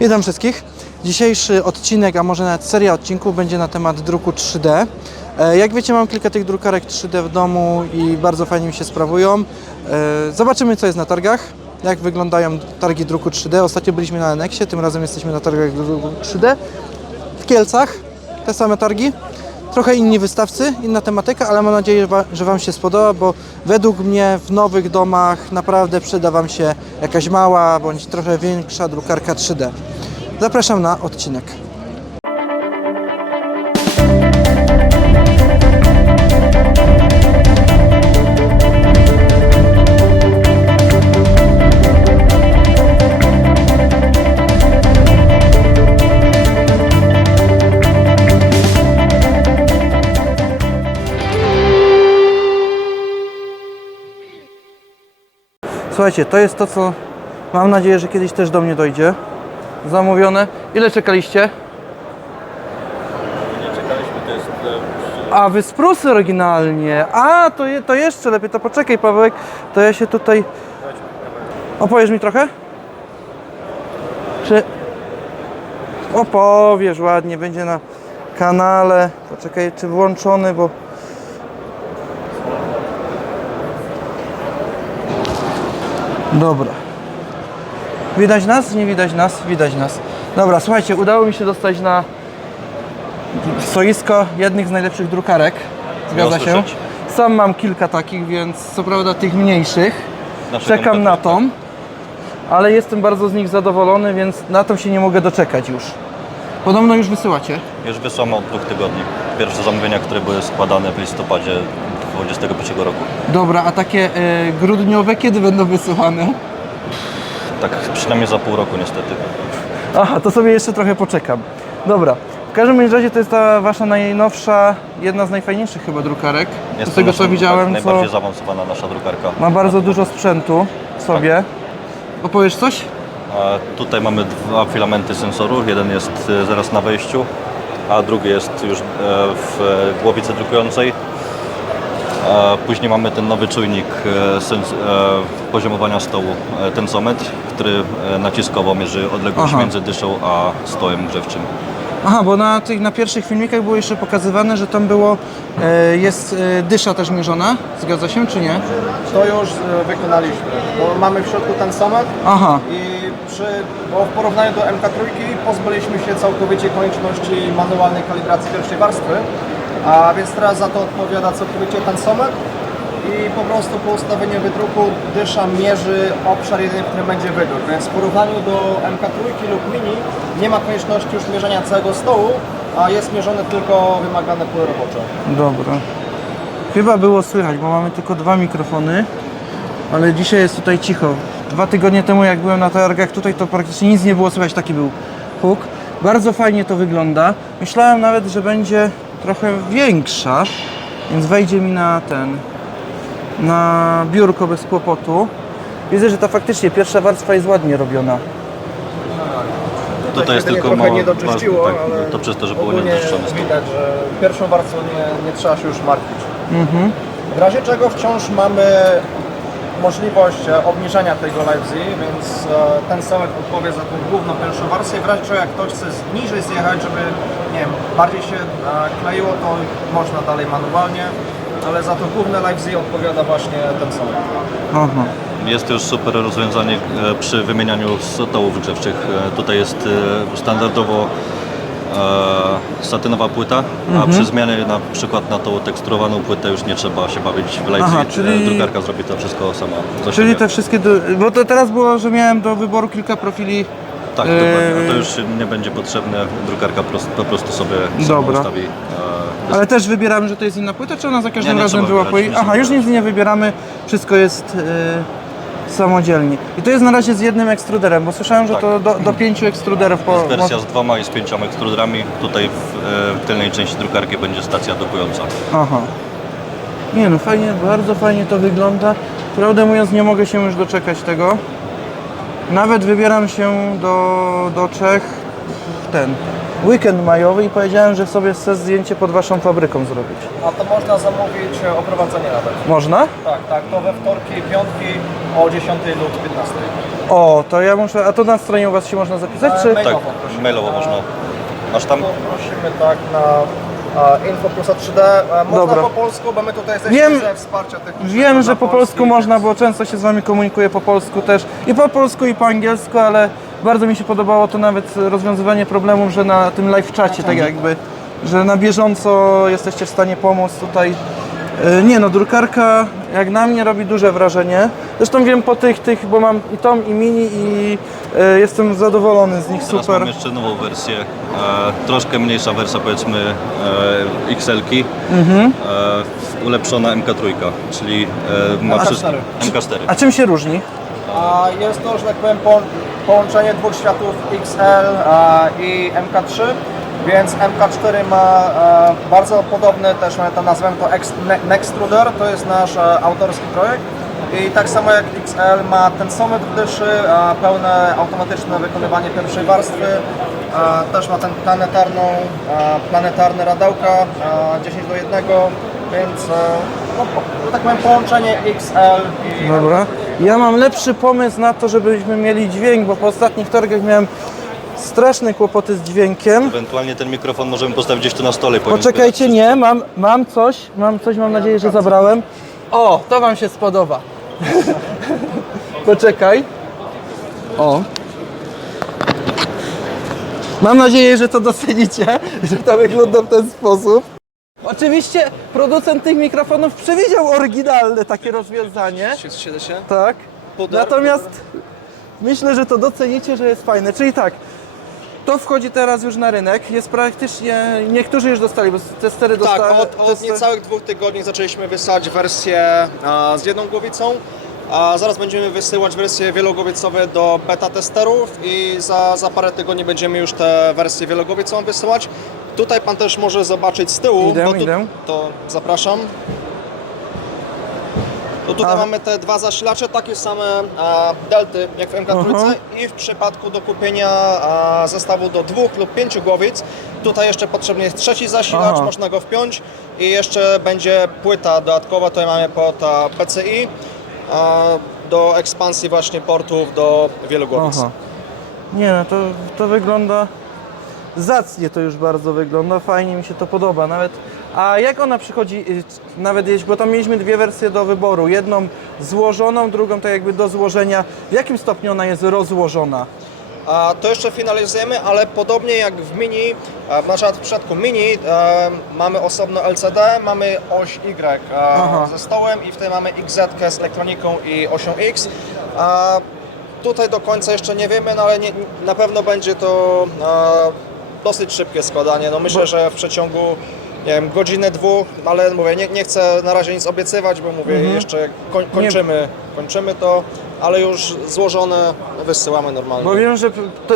Witam wszystkich. Dzisiejszy odcinek, a może nawet seria odcinków będzie na temat druku 3D. Jak wiecie, mam kilka tych drukarek 3D w domu i bardzo fajnie mi się sprawują. Zobaczymy, co jest na targach, jak wyglądają targi druku 3D. Ostatnio byliśmy na Enexie, tym razem jesteśmy na targach druku 3D w Kielcach. Te same targi, trochę inni wystawcy, inna tematyka, ale mam nadzieję, że Wam się spodoba, bo według mnie w nowych domach naprawdę przyda Wam się jakaś mała bądź trochę większa drukarka 3D. Zapraszam na odcinek. Słuchajcie, to jest to, co mam nadzieję, że kiedyś też do mnie dojdzie. Zamówione. Ile czekaliście? Nie czekaliśmy, to jest... A, Wysprusy oryginalnie. A, to jeszcze lepiej. To poczekaj, Pawełek. To ja się tutaj... Opowiesz mi trochę? Czy... Opowiesz ładnie, będzie na kanale. Poczekaj, czy włączony, bo... Dobra. Widać nas? Nie widać nas? Widać nas. Dobra, słuchajcie, udało mi się dostać na stoisko jednych z najlepszych drukarek. Zgadza się? słyszeć. Sam mam kilka takich, więc co prawda tych mniejszych. Czekam na tą, ale jestem bardzo z nich zadowolony, więc na tą się nie mogę doczekać już. Podobno już wysyłacie. Już wysłamy od 2 tygodni. Pierwsze zamówienia, które były składane w listopadzie 2021 roku. Dobra, a takie grudniowe kiedy będą wysyłane? Tak przynajmniej za pół roku niestety. Aha, to sobie jeszcze trochę poczekam. Dobra. W każdym razie to jest ta wasza najnowsza, jedna z najfajniejszych chyba drukarek. Jest Z tego to co nasza, widziałem, tak, co najbardziej zaawansowana nasza drukarka. ma bardzo dużo sprzętu w sobie. Opowiesz coś? A tutaj mamy 2 filamenty sensoru. Jeden jest zaraz na wejściu, a drugi jest już w głowicy drukującej. Później mamy ten nowy czujnik poziomowania stołu, tensometr, który naciskowo mierzy odległość między dyszą a stołem grzewczym. Aha, bo na pierwszych filmikach było jeszcze pokazywane, że tam było, jest dysza też mierzona. Zgadza się, czy nie? To już wykonaliśmy, bo mamy w środku ten samet Aha. bo w porównaniu do MK3 pozbyliśmy się całkowicie konieczności manualnej kalibracji pierwszej warstwy, a więc teraz za to odpowiada całkowicie ten samet i po prostu po ustawieniu wydruku dysza mierzy obszar jedyny, w którym będzie wydruk, więc w porównaniu do MK3 lub Mini nie ma konieczności już mierzenia całego stołu, a jest mierzone tylko wymagane pole robocze. Dobra. Chyba było słychać, bo mamy tylko 2 mikrofony, ale dzisiaj jest tutaj cicho. 2 tygodnie temu jak byłem na targach tutaj, to praktycznie nic nie było słychać, taki był huk. Bardzo fajnie to wygląda. Myślałem nawet, że będzie trochę większa, więc wejdzie mi na biurko bez kłopotu. Widzę, że ta faktycznie pierwsza warstwa jest ładnie robiona. Tutaj jest jedynie tylko trochę mało, nie doczyściło, tak, ale to przez to, że było ogólnie niedoczyszczone stoł. widać, że pierwszą warstwą nie trzeba się już martwić. W razie czego wciąż mamy możliwość obniżenia tego Live Z, więc ten samet odpowie za tą główną pierwszą warstwę. W razie czego jak ktoś chce niżej zjechać, żeby nie wiem, bardziej się kleiło, to można dalej manualnie, ale za to główne Live Z odpowiada właśnie ten samet. Aha. Jest to już super rozwiązanie przy wymienianiu stołów grzewczych. Tutaj jest standardowo satynowa płyta, a przy zmianie na przykład na tą teksturowaną płytę już nie trzeba się bawić w live. czyli- Drukarka zrobi to wszystko sama za Czyli siebie. te wszystkie, bo to teraz było, że miałem do wyboru kilka profili. Tak, dokładnie. To już nie będzie potrzebne. Drukarka po prostu sobie sama Dobra. ustawi. Ale też wybieramy, że to jest inna płyta, czy ona za każdym Nie, nie razem trzeba była wybierać, nie Aha, trzeba już nic nie wybieramy, wszystko jest samodzielnie. I to jest na razie z jednym ekstruderem, bo słyszałem, że Tak. to do 5 ekstruderów Jest wersja z 2 i z 5 ekstrudrami. Tutaj w tylnej części drukarki będzie stacja dokująca. Aha. Nie no, fajnie, bardzo fajnie to wygląda. Prawdę mówiąc, nie mogę się już doczekać tego. Nawet wybieram się do Czech w ten weekend majowy i powiedziałem, że sobie chcę zdjęcie pod waszą fabryką zrobić. A to można zamówić oprowadzenie nawet. Można? Tak, to we wtorki i piątki o 10 lub 15. O, to ja muszę, a to na stronie u Was się można zapisać, czy? Mail. Tak, Mailowo, prosimy. mailowo można. Masz tam? Prosimy tak na info plusa 3D. Można Dobra. po polsku, bo my tutaj jesteśmy Wiem- ze wsparcia technicznego. Wiem, że na po polski, polsku można, więc- bo często się z Wami komunikuję po polsku też. I po polsku, i po angielsku, ale bardzo mi się podobało to nawet rozwiązywanie problemów, że na tym live czacie tak jakby, że na bieżąco jesteście w stanie pomóc tutaj. Nie no, drukarka jak na mnie robi duże wrażenie. Zresztą wiem po tych, bo mam i tą, i mini i jestem zadowolony z nich, Teraz super. mam jeszcze nową wersję, troszkę mniejsza wersja, powiedzmy XL-ki, ulepszona MK3, czyli ma MK4. MK4. A czym się różni? A jest to, że tak powiem, połączenie dwóch światów XL i MK3, więc MK4 ma bardzo podobny, też tam nazywamy to Nextruder, to jest nasz autorski projekt. I tak samo jak XL ma ten somet w dyszy, pełne automatyczne wykonywanie pierwszej warstwy, też ma ten planetarne radełka 10:1, więc no, że tak powiem połączenie XL i Dobra. Ja mam lepszy pomysł na to, żebyśmy mieli dźwięk, bo po ostatnich targach miałem straszne kłopoty z dźwiękiem. Ewentualnie ten mikrofon możemy postawić gdzieś tu na stole. i powinien Poczekajcie, zbierać nie, mam coś, mam nadzieję, że zabrałem. O, to Wam się spodoba. Poczekaj. O. Mam nadzieję, że to docenicie, że to wygląda w ten sposób. Oczywiście producent tych mikrofonów przewidział oryginalne takie rozwiązanie. Siedzę się. Tak. Puder. Natomiast myślę, że to docenicie, że jest fajne. Czyli tak, to wchodzi teraz już na rynek. Jest praktycznie, niektórzy już dostali, bo testery Tak, dostali. od niecałych 2 tygodni zaczęliśmy wysyłać wersję z jedną głowicą, a zaraz będziemy wysyłać wersje wielogłowicowe do beta testerów i za parę tygodni będziemy już te wersję wielogłowicową wysyłać. Tutaj Pan też może zobaczyć z tyłu, Idę, bo tu, idę. to zapraszam. To tutaj A. mamy te dwa zasilacze, takie same delty jak w MK3 i w przypadku do kupienia zestawu do 2 lub 5 głowic, tutaj jeszcze potrzebny jest trzeci zasilacz, Aha. można go wpiąć i jeszcze będzie płyta dodatkowa, tutaj mamy pod PCI do ekspansji właśnie portów do wielu głowic. Aha. Nie no, to wygląda zacnie, to już bardzo wygląda, fajnie mi się to podoba nawet. A jak ona przychodzi, nawet jeśli, bo tam mieliśmy dwie wersje do wyboru, jedną złożoną, drugą tak jakby do złożenia. W jakim stopniu ona jest rozłożona? To jeszcze finalizujemy, ale podobnie jak w Mini, na przykład w przypadku Mini mamy osobno LCD, mamy oś Y ze stołem i wtedy mamy XZ z elektroniką i osią X. Tutaj do końca jeszcze nie wiemy, no ale na pewno będzie to dosyć szybkie składanie. No myślę, że w przeciągu nie wiem, godziny, dwóch, ale mówię, nie chcę na razie nic obiecywać, bo mówię, jeszcze kończymy to, ale już złożone wysyłamy normalnie. Bo wiem, że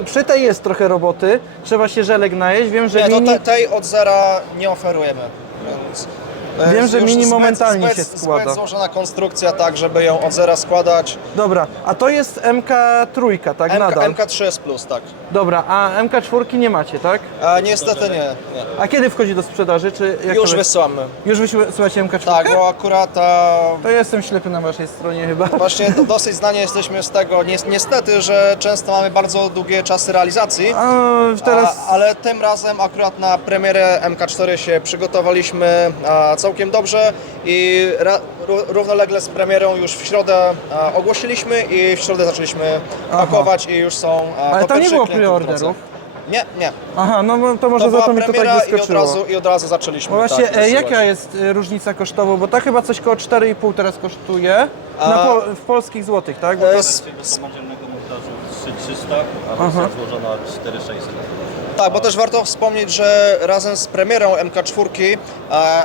przy tej jest trochę roboty, trzeba się żelek najeść, wiem, że Nie, to mini... tej od zera nie oferujemy, więc... Wiem, że już mini momentalnie się składa. Zbyt złożona konstrukcja, tak, żeby ją od zera składać. Dobra, a to jest MK3, tak nadal? MK3 jest plus, tak. Dobra, a MK4 nie macie, tak? Niestety nie. A kiedy wchodzi do sprzedaży, czy jak Już to wysyłamy. Już wysyłacie MK4? Tak, bo akurat To ja jestem ślepy na waszej stronie chyba. właśnie dosyć znani jesteśmy z tego, niestety, że często mamy bardzo długie czasy realizacji. A teraz... Ale tym razem akurat na premierę MK4 się przygotowaliśmy całkiem dobrze i równolegle z premierą już w środę ogłosiliśmy i w środę zaczęliśmy pakować i już są Ale po tam nie pierwszych było klientów w preorderów? drodze. Nie. Aha, no to może To za była to mi to tak premiera wyskoczyło. i od razu zaczęliśmy. Bo właśnie, tak, wysyłać. jaka jest różnica kosztowa? Bo ta chyba coś koło 4,5 teraz kosztuje w polskich złotych, tak? Bo to... Wersja do samodzielnego montażu 3300, a wersja złożona 4600. Tak, bo też warto wspomnieć, że razem z premierą MK4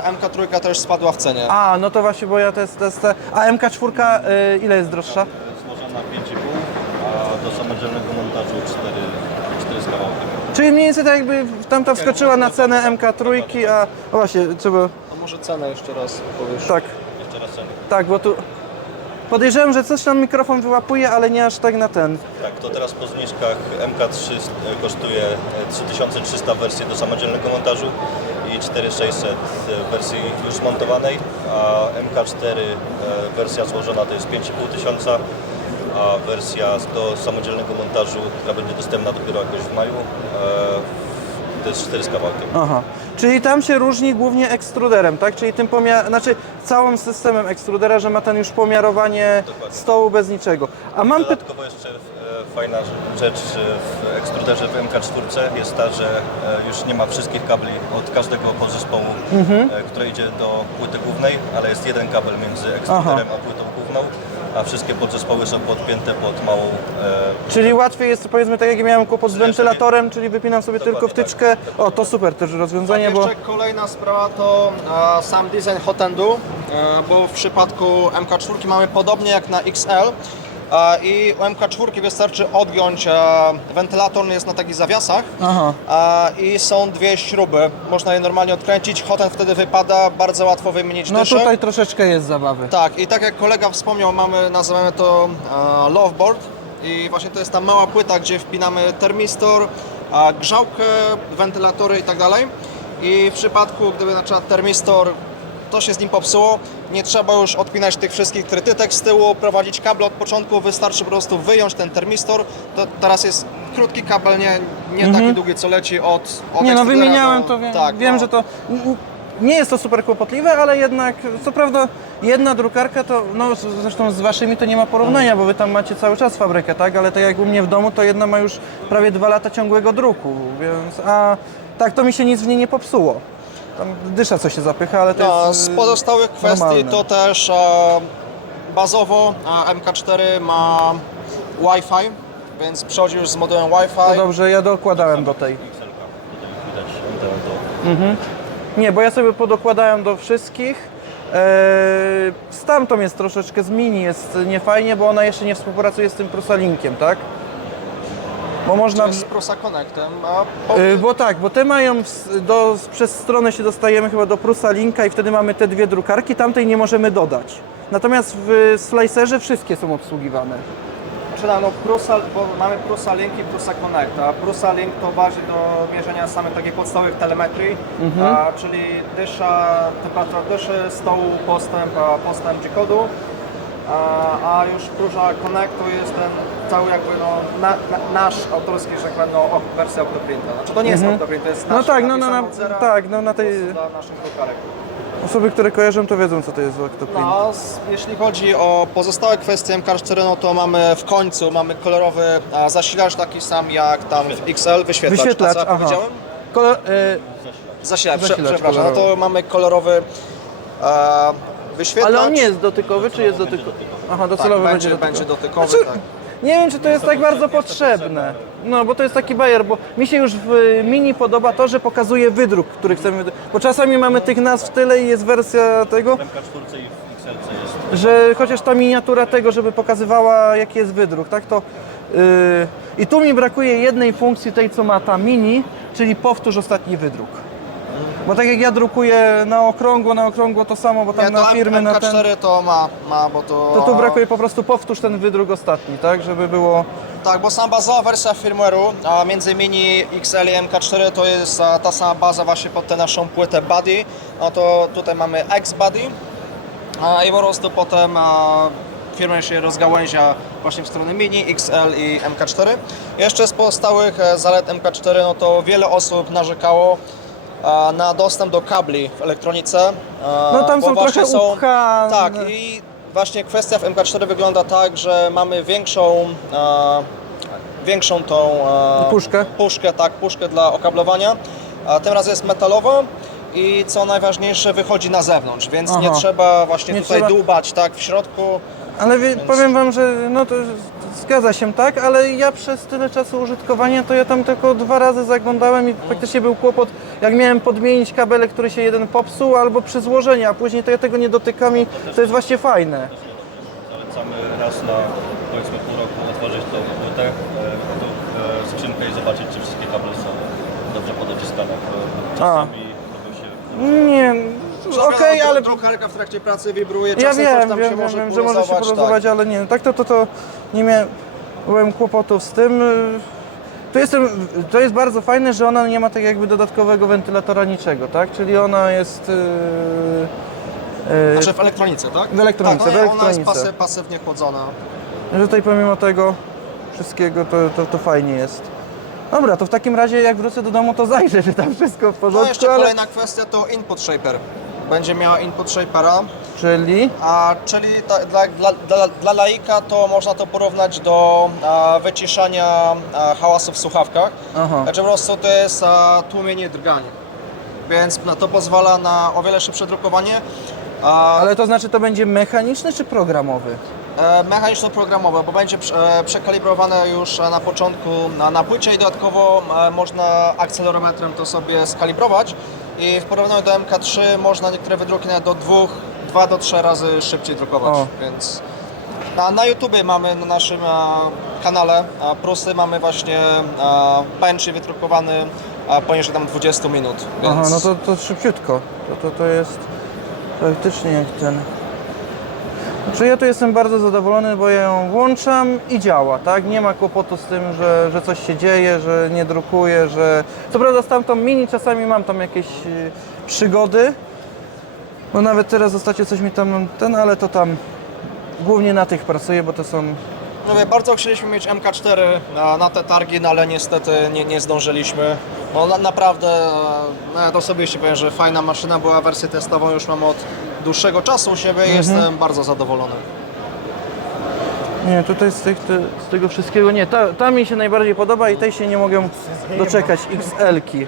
MK3 też spadła w cenie. A, no to właśnie, bo ja to jest... A MK4 ile jest droższa? Złożona 5,5, a do samodzielnego montażu 4 z kawałkiem. Czyli mniej więcej tak jakby tamta wskoczyła na cenę MK3, a... O właśnie, trzeba... A może cenę jeszcze raz powiesz? Tak, Jeszcze raz ceny. tak, bo tu... Podejrzewam, że coś tam mikrofon wyłapuje, ale nie aż tak na ten. Tak, to teraz po zniżkach MK3 kosztuje 3300 wersji do samodzielnego montażu i 4600 wersji już zmontowanej, a MK4 wersja złożona to jest 5500, a wersja do samodzielnego montażu, która będzie dostępna dopiero jakoś w maju, to jest 4 z kawałkiem. Aha. Czyli tam się różni głównie ekstruderem, tak? Czyli tym znaczy całym systemem ekstrudera, że ma ten już pomiarowanie Dokładnie. stołu bez niczego. A mam Dodatkowo jeszcze fajna rzecz w ekstruderze w MK4 jest ta, że już nie ma wszystkich kabli od każdego podzespołu, które idzie do płyty głównej, ale jest jeden kabel między ekstruderem a płytą główną, a wszystkie podzespoły są podpięte pod małą... Czyli łatwiej jest, powiedzmy, tak jak ja miałem kłopot z Czyli wentylatorem, czyli wypinam sobie Dokładnie tylko wtyczkę. O, to super też rozwiązanie, bo... Jeszcze kolejna sprawa to sam design hotendu, bo w przypadku MK4 mamy podobnie jak na XL i u MK4 wystarczy odgiąć wentylator, jest na takich zawiasach Aha. i są dwie śruby, można je normalnie odkręcić, hoten wtedy wypada, bardzo łatwo wymienić No dyszę. tutaj troszeczkę jest zabawy. Tak, i tak jak kolega wspomniał, nazywamy to loveboard i właśnie to jest ta mała płyta, gdzie wpinamy termistor, grzałkę, wentylatory i tak dalej. I w przypadku, gdyby na przykład termistor, to się z nim popsuło, nie trzeba już odpinać tych wszystkich trytytek z tyłu, prowadzić kable od początku, wystarczy po prostu wyjąć ten termistor. To teraz jest krótki kabel, nie taki długi, co leci od Nie no, ekstrudera wymieniałem do... to, wiem, tak, wiem no. że to... Nie jest to super kłopotliwe, ale jednak, co prawda, jedna drukarka to, no zresztą z waszymi to nie ma porównania, bo wy tam macie cały czas fabrykę, tak? Ale tak jak u mnie w domu, to jedna ma już prawie 2 lata ciągłego druku, więc, a tak to mi się nic w niej nie popsuło. Tam dysza co się zapycha, ale to No, jest z pozostałych kwestii normalne. to też bazowo MK4 ma Wi-Fi, więc przychodzi już z modułem To Wi-Fi. dobrze, ja dokładałem do tej. XL-ka, tutaj widać antenę do... Nie, bo ja sobie podokładałem do wszystkich. Z tamtą jest troszeczkę z mini, jest niefajnie, bo ona jeszcze nie współpracuje z tym Prusalinkiem, tak? Bo można... Z Prusa Connectem, Bo tak, bo te mają, przez stronę się dostajemy chyba do Prusa Linka i wtedy mamy te dwie drukarki, tamtej nie możemy dodać. Natomiast w Slicerze wszystkie są obsługiwane. Prusa, bo mamy Prusa Link i Prusa Connect, a Prusa Link to waży do mierzenia samych takich podstawowych telemetrii, czyli dysza, temperatura dyszy, stołu, postęp G-kodu, a już Prusa Connect to jest ten cały jakby nasz autorski, że tak powiem, wersja Octoprinta. Znaczy to nie jest Octoprint, to jest nasz tak, na tej... dla naszych drukarek. Osoby, które kojarzą, to wiedzą, co to jest Octoprint. No, jeśli chodzi o pozostałe kwestie MK4, no to mamy w końcu kolorowy zasilacz, taki sam jak tam w XL, wyświetlacz. Co ja powiedziałem? Zasilacz, przepraszam. kolorowy. No to mamy kolorowy wyświetlacz. Ale on nie jest dotykowy, czy jest dotykowy? Aha, docelowy Tak, będzie będzie dotykowy. Znaczy, Tak. Nie wiem, czy to jest tak bardzo potrzebne. No, bo to jest taki bajer, bo mi się już w mini podoba to, że pokazuje wydruk, który chcemy wydrukować. Bo czasami mamy tych nazw tyle i jest wersja tego, W MK4 i w XL-ce jest... że chociaż ta miniatura tego, żeby pokazywała jaki jest wydruk, tak to... I tu mi brakuje jednej funkcji tej, co ma ta mini, czyli powtórz ostatni wydruk. Bo tak jak ja drukuję na okrągło to samo, bo tam Nie, na to firmy na ten... MK4 to ma, bo to... To tu brakuje po prostu powtórz ten wydruk ostatni, tak, żeby było... Tak, bo sama bazowa wersja firmware'u, a między Mini XL i MK4 to jest ta sama baza właśnie pod tę naszą płytę Buddy. No to tutaj mamy X-Buddy i po prostu potem firma się rozgałęzia właśnie w stronę Mini, XL i MK4. Jeszcze z pozostałych zalet MK4, no to wiele osób narzekało na dostęp do kabli w elektronice. No tam bo są właśnie trochę upchane. Tak, i właśnie kwestia w MK4 wygląda tak, że mamy większą tą puszkę dla okablowania. A tym razem jest metalowa i co najważniejsze wychodzi na zewnątrz, więc nie trzeba właśnie tutaj dłubać tak w środku. Ale powiem wam, że no to zgadza się, tak, ale ja przez tyle czasu użytkowania to ja tam tylko 2 razy zaglądałem i faktycznie był kłopot, jak miałem podmienić kabelek, który się jeden popsuł, albo przy złożeniu, a później to ja tego nie dotykam i to jest właśnie fajne. Zalecamy raz na powiedzmy pół roku otworzyć tą płytę, tą skrzynkę i zobaczyć, czy wszystkie kable są dobrze podociskane. Czasami robią się... Nie, okej, ale... Drukarka w trakcie pracy wibruje, Ja czasem coś tam się wiem, może że może się poluzować, tak. ale nie, tak to nie miałem kłopotów z tym. To jest bardzo fajne, że ona nie ma tak jakby dodatkowego wentylatora niczego, tak? Czyli ona jest... Znaczy w elektronice, tak? W elektronice, tak, w elektronice. Ona jest pasywnie chłodzona. Że tutaj pomimo tego wszystkiego to fajnie jest. Dobra, to w takim razie jak wrócę do domu, to zajrzę, czy tam wszystko w No porządku, jeszcze ale... kolejna kwestia to input shaper. Będzie miała input shapera, Czyli? czyli dla laika to można to porównać do wyciszania hałasu w słuchawkach. Aha. Znaczy po prostu to jest tłumienie drgań, więc to pozwala na o wiele szybsze drukowanie. Ale to znaczy to będzie mechaniczny czy programowy? Mechaniczno-programowe, bo będzie przekalibrowane już na początku na płycie i dodatkowo można akcelerometrem to sobie skalibrować i w porównaniu do MK3 można niektóre wydruki nawet do 2 do 3 razy szybciej drukować, O. więc na YouTubie mamy na naszym kanale Prusy, mamy właśnie bench wydrukowany poniżej tam 20 minut, więc... Aha, no to szybciutko. To jest faktycznie jak ten... Znaczy ja tu jestem bardzo zadowolony, bo ja ją włączam i działa, tak? Nie ma kłopotu z tym, że coś się dzieje, że nie drukuje, że... Co prawda z tamtą mini czasami mam tam jakieś przygody, bo nawet teraz ostatnio coś mi tam ale to tam głównie na tych pracuję, bo to są... Mówię, bardzo chcieliśmy mieć MK4 na te targi, no ale niestety nie zdążyliśmy. No, naprawdę, ja to osobiście powiem, że fajna maszyna była, wersję testową już mam od dłuższego czasu u siebie i jestem bardzo zadowolony. Nie, tutaj z tego wszystkiego nie. Ta mi się najbardziej podoba i tej się nie mogę doczekać, XL-ki.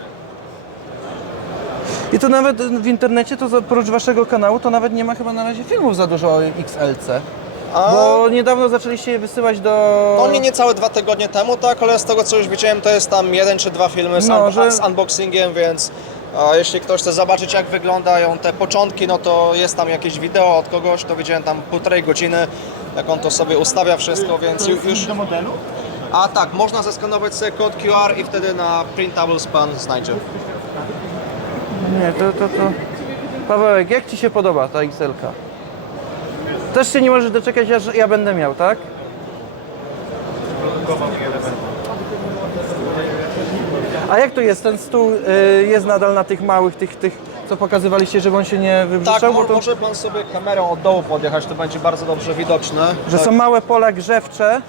I to nawet w internecie, to oprócz waszego kanału, to nawet nie ma chyba na razie filmów za dużo o XL-ce. Bo niedawno zaczęliście je wysyłać do... No niecałe 2 tygodnie temu, tak, ale z tego co już widziałem, to jest tam 1 czy 2 filmy z unboxingiem, więc jeśli ktoś chce zobaczyć jak wyglądają te początki, no to jest tam jakieś wideo od kogoś, to widziałem tam 1,5 godziny, jak on to sobie ustawia wszystko, więc już... do modelu? A tak, można zeskanować sobie kod QR i wtedy na Printables pan znajdzie. Nie, to... Pawełek, jak ci się podoba ta XL-ka? Też się nie możesz doczekać, aż ja będę miał, tak? A jak to jest? Ten stół jest nadal na tych małych, tych co pokazywaliście, żeby on się nie wybrzeszał? Tak, bo to, może pan sobie kamerą od dołu podjechać, to będzie bardzo dobrze widoczne. że Tak. są małe pola grzewcze,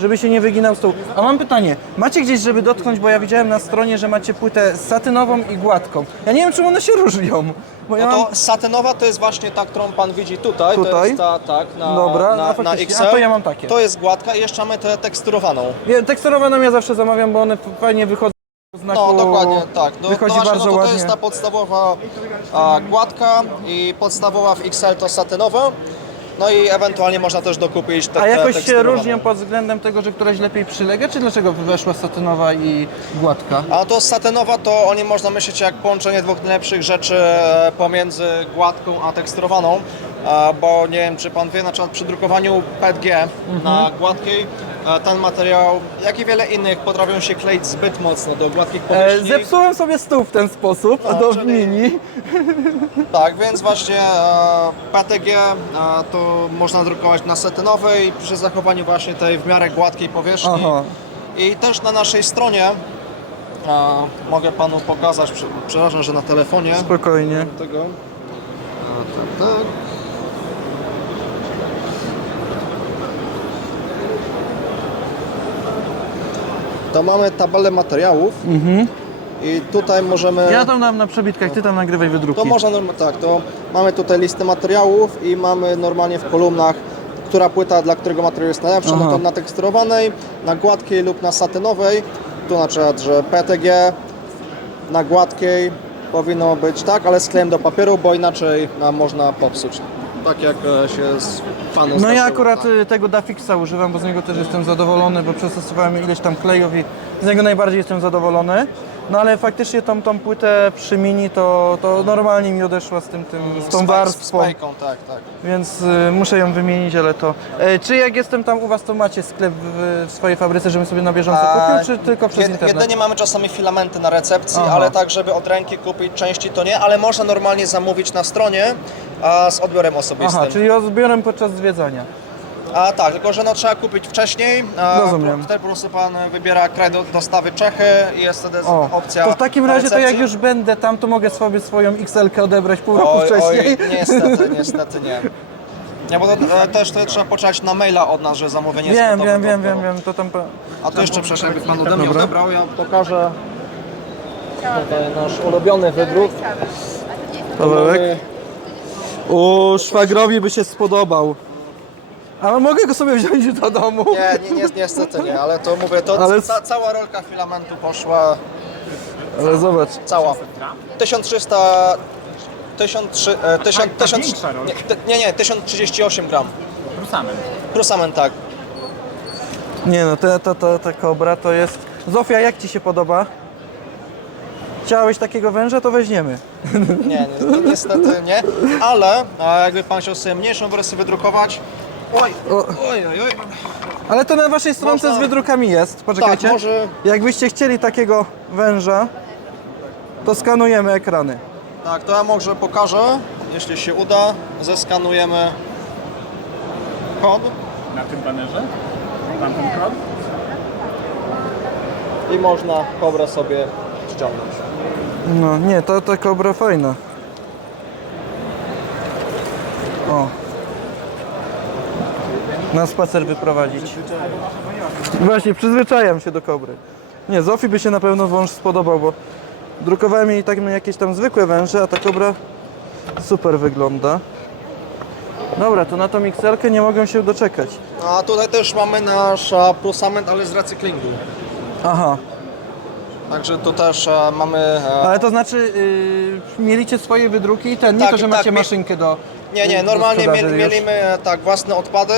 żeby się nie wyginał stół. A mam pytanie, macie gdzieś, żeby dotknąć, bo ja widziałem na stronie, że macie płytę satynową i gładką. Ja nie wiem, czym one się różnią. Bo ja No mam... to satynowa to jest właśnie ta, którą pan widzi tutaj. To Tutaj? jest ta, tak, Dobra, na faktycznie. XL. A to ja mam takie. To jest gładka i jeszcze mamy tę teksturowaną. Teksturowaną ja zawsze zamawiam, bo one fajnie wychodzą z znaku. No dokładnie, tak. Wychodzi właśnie, bardzo to ładnie. jest ta podstawowa gładka i podstawowa w XL to satynowa. No i ewentualnie można też dokupić A jakoś się teksturowaną. różnią pod względem tego, że któraś lepiej przylega, czy dlaczego weszła satynowa i gładka? A to satynowa to o niej można myśleć jak połączenie dwóch najlepszych rzeczy pomiędzy gładką a teksturowaną, bo nie wiem czy pan wie, na przykład przy drukowaniu PETG na gładkiej ten materiał, jak i wiele innych, potrafią się kleić zbyt mocno do gładkich powierzchni. Zepsułem sobie stół w ten sposób, a do czyli- mini. Tak, więc właśnie PETG to można drukować na satynowej przy zachowaniu właśnie tej w miarę gładkiej powierzchni. Aha. I też na naszej stronie mogę panu pokazać, przepraszam, że na telefonie. Spokojnie. Tego. Tak. To mamy tabelę materiałów i tutaj możemy... Ja tam na przebitkach, ty tam nagrywaj wydruki. To można, tak, to mamy tutaj listę materiałów i mamy normalnie w kolumnach, która płyta dla którego materiału jest najlepsza, no to na teksturowanej, na gładkiej lub na satynowej, tu na przykład, że PETG na gładkiej powinno być tak, ale z klejem do papieru, bo inaczej można popsuć. Tak jak się z panu No zdarzyło, ja akurat tak. Tego Dafixa używam, bo z niego też jestem zadowolony, bo przestosowałem ileś tam klejów i z niego najbardziej jestem zadowolony. No ale faktycznie tą płytę przy mini to normalnie mi odeszła z tą warstwą. Z fajką, tak, tak. Więc muszę ją wymienić, ale to... Czy jak jestem tam u was, to macie sklep w swojej fabryce, żebym sobie na bieżąco kupił, czy tylko przez internet? Jedynie mamy czasami filamenty na recepcji, Aha. ale tak, żeby od ręki kupić części to nie, ale można normalnie zamówić na stronie, a z odbiorem osobistym. Aha, czyli odbiorem podczas zwiedzania. A tak, tylko że trzeba kupić wcześniej. Rozumiem. Wtedy po prostu pan wybiera kraj dostawy Czechy i jest wtedy opcja. To w takim na razie to jak recepcji. już będę tam, to mogę sobie swoją XL-kę odebrać pół roku Oj, wcześniej. niestety nie. Nie, bo to, też to trzeba poczekać na maila od nas, że zamówienie jest Wiem, gotowe. wiem, to tam... A to jeszcze, przepraszam, jakby pan ode mnie odebrał, ja pokażę tutaj nasz ulubiony wydruk. Pawełek. O, szwagrowi by się spodobał. Ale mogę go sobie wziąć do domu? Nie, niestety nie, ale to mówię, to Ale- cała rolka filamentu poszła, Ale zobacz. cała. 1300... 1038 gram. Prusamen, tak. Nie no, ta kobra to jest... Zofia, jak ci się podoba? Chciałeś takiego węża, to weźmiemy. Nie, niestety nie, ale jakby pan chciał sobie mniejszą wersję wydrukować, oj, oj. Ale to na waszej stronce Można- z wydrukami jest. Poczekajcie. Tak, może- Jakbyście chcieli takiego węża, to skanujemy ekrany. Tak, to ja może pokażę, jeśli się uda, zeskanujemy kod Na tym banerze? Mam ten kod? i można kobrę sobie ściągnąć. No nie, to kobra fajna. O. Na spacer wyprowadzić. Właśnie, przyzwyczajam się do kobry. Nie, Zofii by się na pewno wąż spodobał, bo drukowałem jej tak na jakieś tam zwykłe węże, a ta kobra super wygląda. Dobra, to na tą mikserkę nie mogę się doczekać. A tutaj też mamy nasz plusament, ale z recyklingu. Aha, Także tu też mamy... ale to znaczy mielicie swoje wydruki i ten, nie Tak, to, że tak, macie maszynkę do Nie, do normalnie sprzedaży już. mielimy tak własne odpady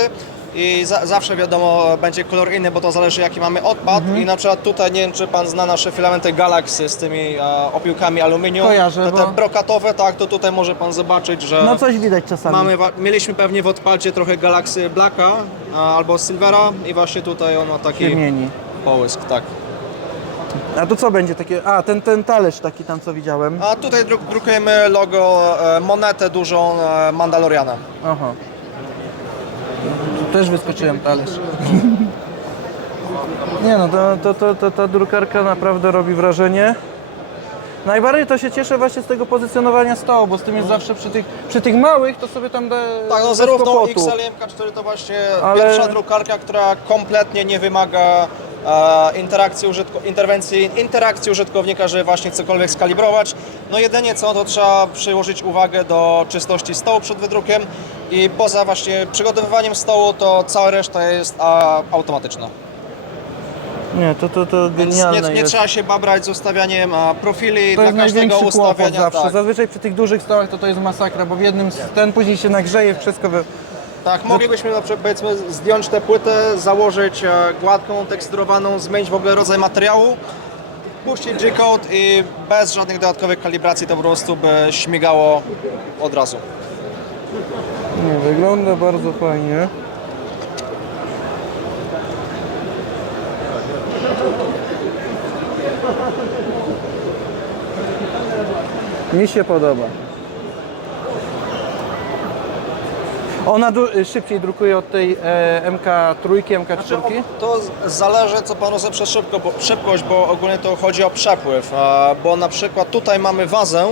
i zawsze wiadomo będzie kolor inny, bo to zależy jaki mamy odpad Mhm. i na przykład tutaj nie wiem czy pan zna nasze filamenty Galaxy z tymi opiłkami aluminium. Kojarzę, te bo- brokatowe, tak, to tutaj może pan zobaczyć, że No coś widać czasami. mieliśmy pewnie w odpadzie trochę Galaxy Blacka albo Silvera i właśnie tutaj ono taki Się mieni. połysk, tak. A to co będzie takie? A, ten talerz taki tam co widziałem. A tutaj drukujemy logo, monetę dużą Mandaloriana. Aha. Tu też wyskoczyłem talerz. Nie no, ta drukarka naprawdę robi wrażenie. Najbardziej to się cieszę właśnie z tego pozycjonowania stołu, bo z tym jest zawsze przy tych małych to sobie tam Tak, no bez zarówno kłopotu. XL i MK4 to właśnie Ale- pierwsza drukarka, która kompletnie nie wymaga interakcji użytkownika, żeby właśnie cokolwiek skalibrować. No jedynie co, to trzeba przyłożyć uwagę do czystości stołu przed wydrukiem i poza właśnie przygotowywaniem stołu, to cała reszta jest automatyczna. Nie, to Więc genialne nie jest. trzeba się babrać z ustawianiem profili To dla jest każdego największy kłopot ustawienia. zawsze. Tak. Zazwyczaj przy tych dużych stołach to jest masakra, bo w jednym ten później się nagrzeje, wszystko Tak, moglibyśmy na przykład powiedzmy zdjąć tę płytę, założyć gładką, teksturowaną, zmienić w ogóle rodzaj materiału, puścić G-code i bez żadnych dodatkowych kalibracji to po prostu by śmigało od razu. Nie, wygląda bardzo fajnie. Mi się podoba. Ona szybciej drukuje od tej MK3, MK4? To zależy co pan rozumie przez szybkość, bo ogólnie to chodzi o przepływ, bo na przykład tutaj mamy wazę,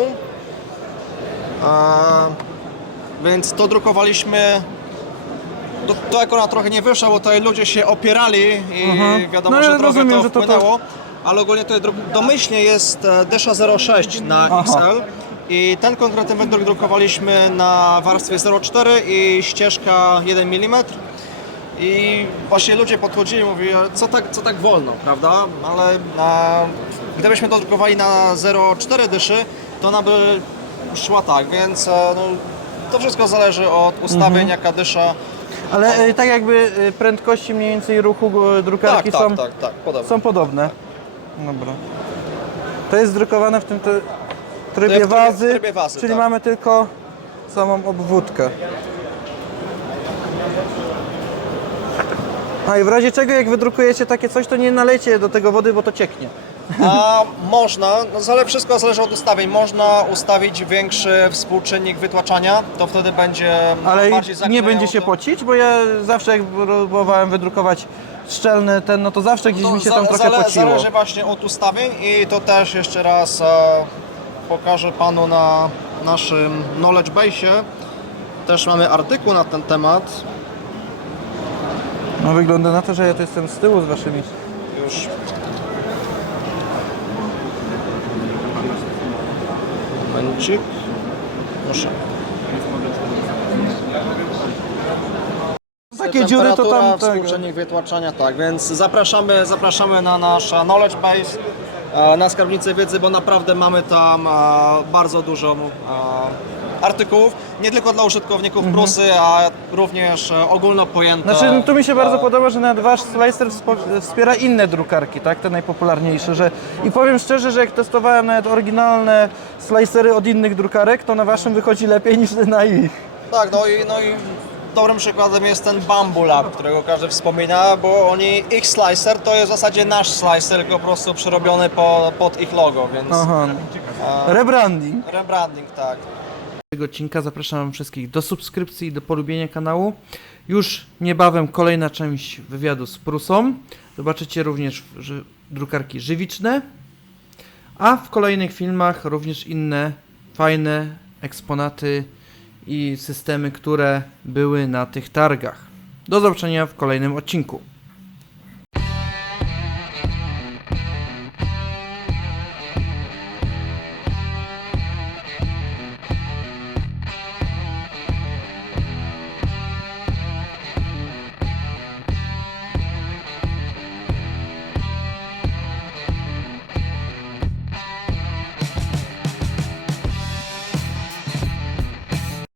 więc to drukowaliśmy, to akurat trochę nie wyszło, bo tutaj ludzie się opierali i wiadomo, No, że ja trochę rozumiem, to że to- wpłynęło, ale ogólnie tutaj domyślnie jest Dysza 06 na Aha. XL i ten konkretny wędruk drukowaliśmy na warstwie 0,4 i ścieżka 1 mm. I właśnie ludzie podchodzili i mówili, co tak wolno, prawda? Ale gdybyśmy to drukowali na 0,4 dyszy, to ona by szła tak, więc no, to wszystko zależy od ustawień, jaka dysza. Ale tak jakby prędkości mniej więcej ruchu drukarki Tak, podobnie. są podobne. Dobra. To jest drukowane w tym trybie w wazy, trybie wazy, czyli tak. mamy tylko samą obwódkę. A i w razie czego jak wydrukujecie takie coś, to nie nalejcie do tego wody, bo to cieknie. A można, wszystko zależy od ustawień. Można ustawić większy współczynnik wytłaczania, to wtedy będzie Ale bardziej nie zaklejało będzie się to. pocić, bo ja zawsze jak próbowałem wydrukować szczelny ten, no to zawsze gdzieś mi się tam trochę pociło. Zależy właśnie od ustawień i to też jeszcze raz pokażę panu na naszym knowledge base'ie. Też mamy artykuł na ten temat. No wygląda na to, że ja tu jestem z tyłu z waszymi. Już. Momencik. Proszę. Takie dziury to tam... Tak, Współczynnik wytłaczania, tak, więc zapraszamy na nasz knowledge base, na skarbnicę wiedzy, bo naprawdę mamy tam bardzo dużo artykułów, nie tylko dla użytkowników Prusy, a również ogólnopojęte. Znaczy, no, tu mi się bardzo podoba, że nawet wasz slicer wspiera inne drukarki, tak? Te najpopularniejsze, że... I powiem szczerze, że jak testowałem nawet oryginalne slicery od innych drukarek, to na waszym wychodzi lepiej niż na ich. Tak, no i dobrym przykładem jest ten Bamboo Lab, którego każdy wspomina, bo ich slicer to jest w zasadzie nasz slicer, tylko po prostu przerobiony pod ich logo, więc Aha. Rebranding. rebranding, tak. Tego odcinka zapraszam wszystkich do subskrypcji i do polubienia kanału. Już niebawem kolejna część wywiadu z Prusą. Zobaczycie również drukarki żywiczne, a w kolejnych filmach również inne fajne eksponaty i systemy, które były na tych targach. Do zobaczenia w kolejnym odcinku.